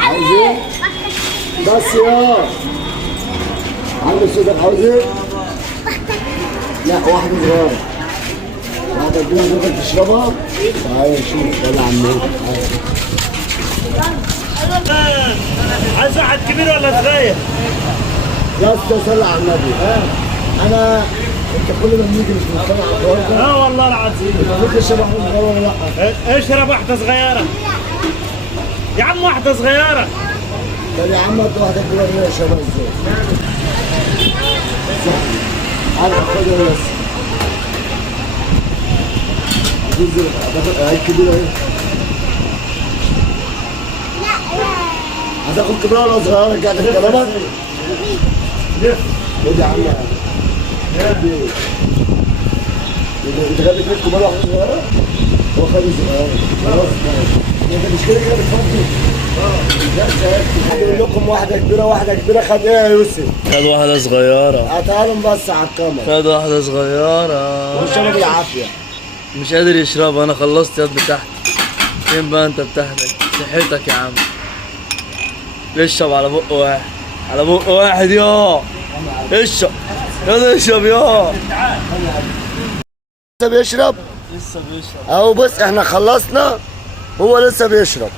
عاوزين بس يا عم صدق عاوزين؟ لا واحدة صغيرة. واحدة كبيرة تقدر تشربها؟ تعالى شوف يلا عمي. عايز واحد كبير ولا صغير؟ يا اسطى صلي على النبي. انا انت كل ما بنيجي مش بنتفرج على الحوار ده؟ اه والله العظيم. انت ممكن تشرب واحدة صغيرة ولا لا؟ اشرب واحدة صغيرة. يا عم واحدة صغيرة. طب يا عم انت واحدة كبيرة ولا شباب ازاي؟ انا هاخدها بس. هاي كبيرة اهي. هتاخد كبيرة ولا صغيرة؟ رجعت في كلامك؟ خد يا عم. انت جايب اتنين كبار واحدة صغيرة؟ هو خد صغيرة. خلاص ماشي. انت مش كده بتفضل؟ بقول لكم واحدة كبيرة واحدة كبيرة. خد ايه يا يوسف؟ خد واحدة صغيرة. هاتها لهم بس على الكاميرا. خد واحدة صغيرة. وشرب بالعافية. مش قادر يشربها. انا خلصت يد بتاعتي. فين بقى انت بتاعتك؟ صحتك يا عم. اشرب على بق واحد. على بق واحد يا. اشرب. يلا اشرب يا. لسه بيشرب؟ لسه بيشرب. اهو بص احنا خلصنا. هو لسه بيشرب.